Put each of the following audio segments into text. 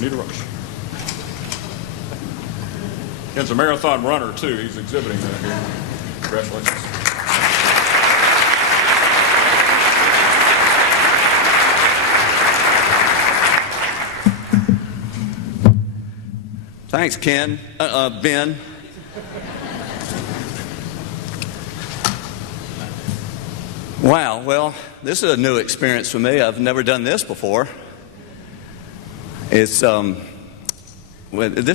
No need to rush. Ken's a marathon runner, too. He's exhibiting that here. Congratulations. Thanks, Ben. Wow, well, this is a new experience for me. I've never done this before. This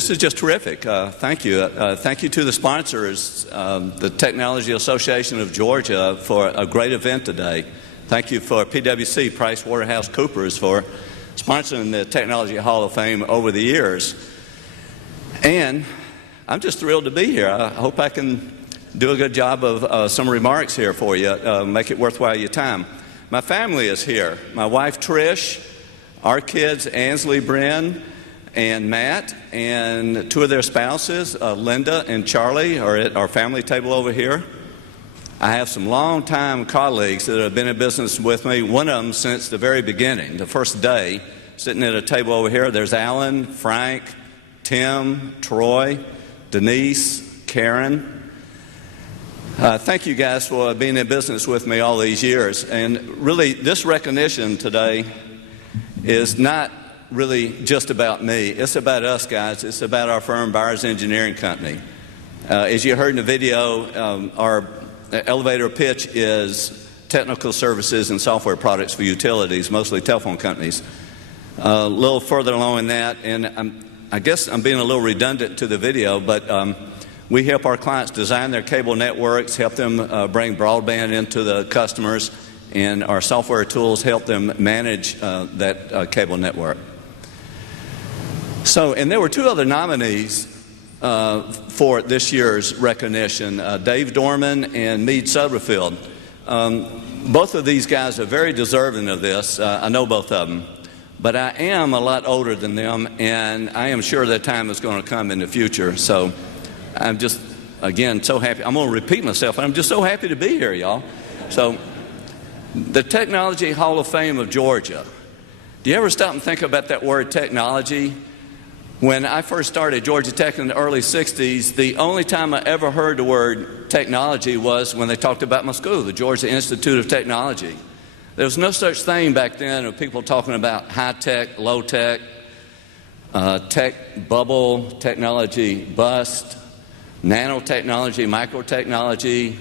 is just terrific. Thank you. Thank you to the sponsors, the Technology Association of Georgia, for a great event today. Thank you for PwC, PricewaterhouseCoopers, for sponsoring the Technology Hall of Fame over the years. And I'm just thrilled to be here. I hope I can do a good job of some remarks here for you, make it worthwhile your time. My family is here. My wife, Trish, our kids, Ansley, Bryn, and Matt, and two of their spouses, Linda and Charlie, are at our family table over here. I have some longtime colleagues that have been in business with me, one of them since the very beginning, the first day, sitting at a table over here. There's Alan, Frank, Tim, Troy, Denise, Karen. Thank you guys for being in business with me all these years. And really, this recognition today is not really just about me. It's about us, guys. It's about our firm, Byers Engineering Company. As you heard in the video, our elevator pitch is technical services and software products for utilities, mostly telephone companies. A little further along in that, and I guess I'm being a little redundant to the video, but we help our clients design their cable networks, help them bring broadband into the customers, and our software tools help them manage that cable network. So, and there were two other nominees for this year's recognition, Dave Dorman and Meade Sutterfield. Both of these guys are very deserving of this. I know both of them. But I am a lot older than them, and I am sure that time is going to come in the future. So I'm just, again, so happy. I'm going to repeat myself. I'm just so happy to be here, y'all. So the Technology Hall of Fame of Georgia. Do you ever stop and think about that word technology? When I first started Georgia Tech in the early 60s, the only time I ever heard the word technology was when they talked about my school, the Georgia Institute of Technology. There was no such thing back then of people talking about high-tech, low-tech, tech bubble, technology bust, nanotechnology, microtechnology,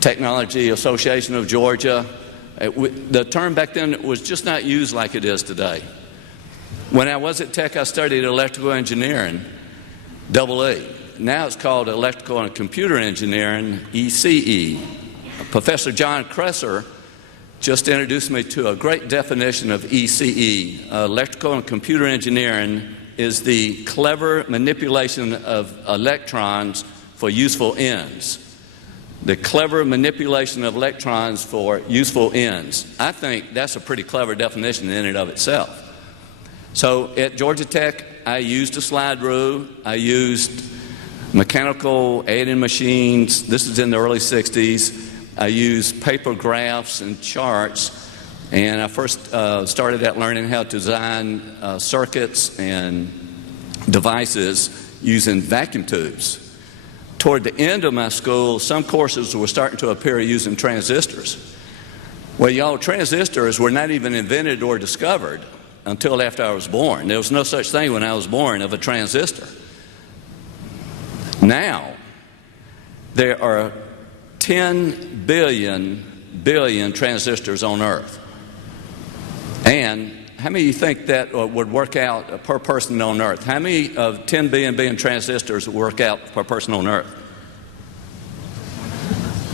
Technology Association of Georgia. The term back then was just not used like it is today. When I was at Tech, I studied electrical engineering, EE. Now it's called Electrical and Computer Engineering, ECE. Professor John Kresser just introduced me to a great definition of ECE. Electrical and computer engineering is the clever manipulation of electrons for useful ends. The clever manipulation of electrons for useful ends. I think that's a pretty clever definition in and of itself. So at Georgia Tech, I used a slide rule. I used mechanical aiding machines. This is in the early 60s. I used paper graphs and charts, and I first started out learning how to design circuits and devices using vacuum tubes. Toward the end of my school, some courses were starting to appear using transistors. Well, y'all, transistors were not even invented or discovered until after I was born. There was no such thing when I was born of a transistor. Now, there are 10 billion transistors on Earth. And how many of you think that would work out per person on Earth? How many of 10 billion transistors would work out per person on Earth?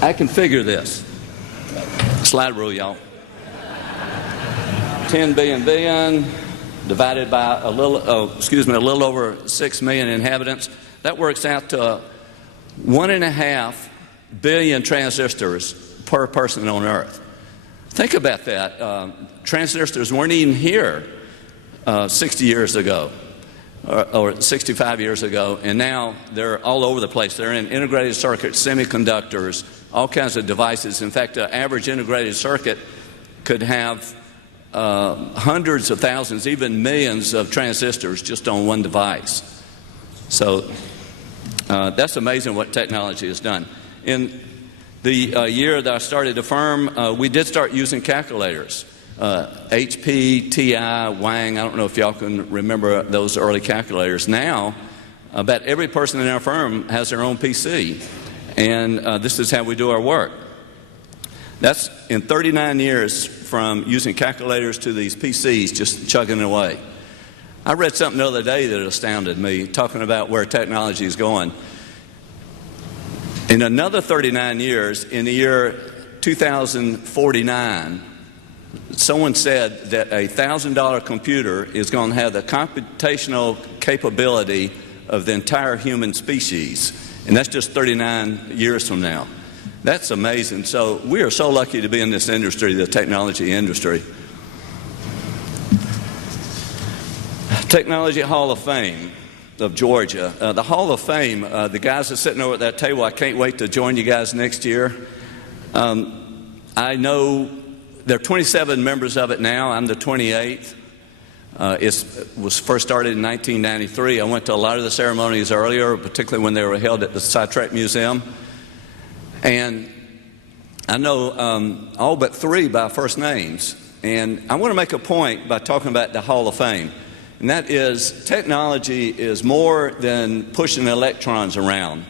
I can figure this. Slide rule, y'all. 10 billion divided by a little over 6 million inhabitants. That works out to 1.5 billion transistors per person on Earth. Think about that. Transistors weren't even here 60 years ago or 65 years ago, and now they're all over the place. They're in integrated circuits, semiconductors, all kinds of devices. In fact, an average integrated circuit could have hundreds of thousands, even millions of transistors just on one device. So that's amazing what technology has done. In the year that I started the firm, we did start using calculators. HP, TI, Wang, I don't know if y'all can remember those early calculators. Now, about every person in our firm has their own PC, and this is how we do our work. That's in 39 years from using calculators to these PCs just chugging away. I read something the other day that astounded me, talking about where technology is going. In another 39 years, in the year 2049, someone said that a $1,000 computer is going to have the computational capability of the entire human species, and that's just 39 years from now. That's amazing. So we are so lucky to be in this industry, the technology industry. Technology Hall of Fame of Georgia. The Hall of Fame, the guys that are sitting over at that table, I can't wait to join you guys next year. I know there are 27 members of it now. I'm the 28th. It was first started in 1993. I went to a lot of the ceremonies earlier, particularly when they were held at the Sidetrack Museum. And I know all but 3 by first names. And I want to make a point by talking about the Hall of Fame. And that is, technology is more than pushing electrons around.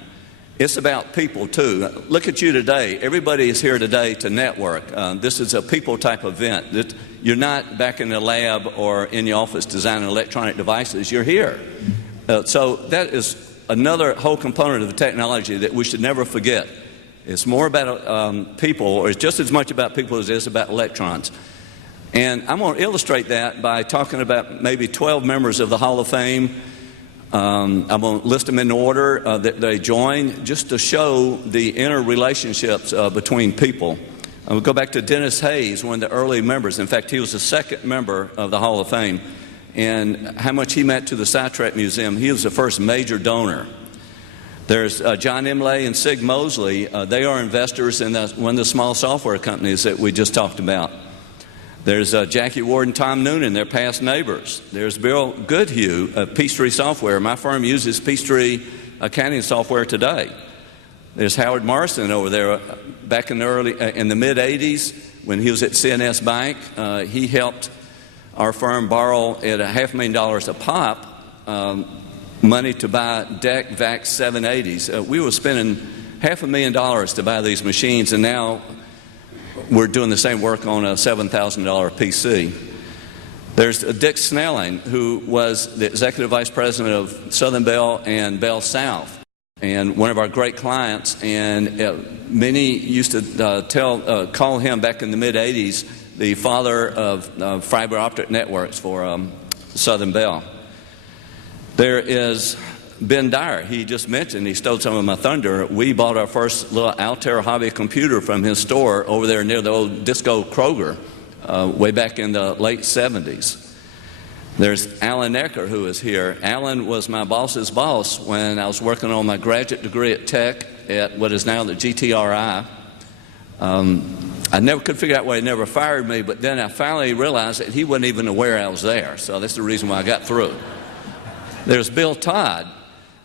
It's about people, too. Look at you today. Everybody is here today to network. This is a people type event. You're not back in the lab or in your office designing electronic devices. You're here. So that is another whole component of the technology that we should never forget. It's more about people, or it's just as much about people as it is about electrons. And I'm going to illustrate that by talking about maybe 12 members of the Hall of Fame. I'm going to list them in order that they joined, just to show the interrelationships between people. We'll go back to Dennis Hayes, one of the early members. In fact, he was the second member of the Hall of Fame. And how much he meant to the Sidetrack Museum. He was the first major donor. There's John Imlay and Sig Mosley. They are investors in one of the small software companies that we just talked about. There's Jackie Ward and Tom Noonan, their past neighbors. There's Bill Goodhue of Peachtree Software. My firm uses Peachtree accounting software today. There's Howard Morrison over there. Back in the mid-'80s, when he was at CNS Bank, he helped our firm borrow at $500,000 a pop money to buy DEC VAC 780s. We were spending $500,000 to buy these machines, and now we're doing the same work on a $7,000 PC. There's Dick Snelling, who was the Executive Vice President of Southern Bell and Bell South, and one of our great clients. And many used to call him back in the mid-'80s the father of fiber optic networks for Southern Bell. There is Ben Dyer. He just mentioned, he stole some of my thunder. We bought our first little Altair hobby computer from his store over there near the old Disco Kroger way back in the late 70s. There's Alan Ecker, who is here. Alan was my boss's boss when I was working on my graduate degree at Tech at what is now the GTRI. I never could figure out why he never fired me, but then I finally realized that he wasn't even aware I was there, so that's the reason why I got through. There's Bill Todd,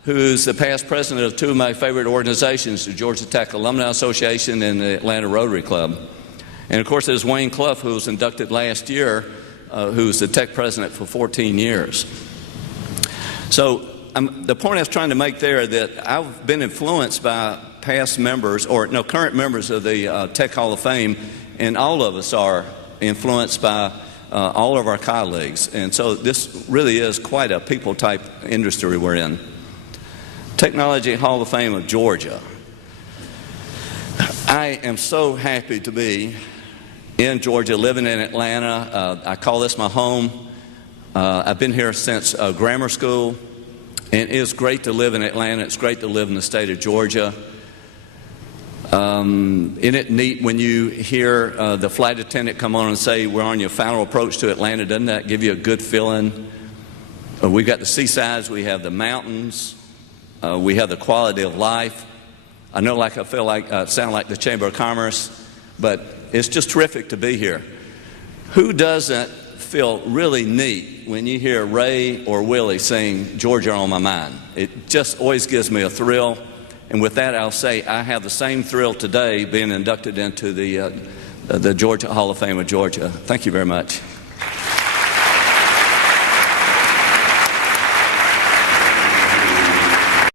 who's the past president of 2 of my favorite organizations, the Georgia Tech Alumni Association and the Atlanta Rotary Club. And of course, there's Wayne Clough, who was inducted last year, who's the Tech president for 14 years. So the point I was trying to make there, that I've been influenced by past members, or no, current members of the Tech Hall of Fame, and all of us are influenced by all of our colleagues. And so this really is quite a people-type industry we're in. Technology Hall of Fame of Georgia. I am so happy to be in Georgia, living in Atlanta. I call this my home. I've been here since grammar school, and it is great to live in Atlanta. It's great to live in the state of Georgia. Isn't it neat when you hear the flight attendant come on and say, we're on your final approach to Atlanta? Doesn't that give you a good feeling? We've got the seasides, we have the mountains, we have the quality of life. I know I sound like the Chamber of Commerce, but it's just terrific to be here. Who doesn't feel really neat when you hear Ray or Willie sing Georgia on My Mind? It just always gives me a thrill. And with that, I'll say I have the same thrill today being inducted into the Georgia Hall of Fame of Georgia. Thank you very much.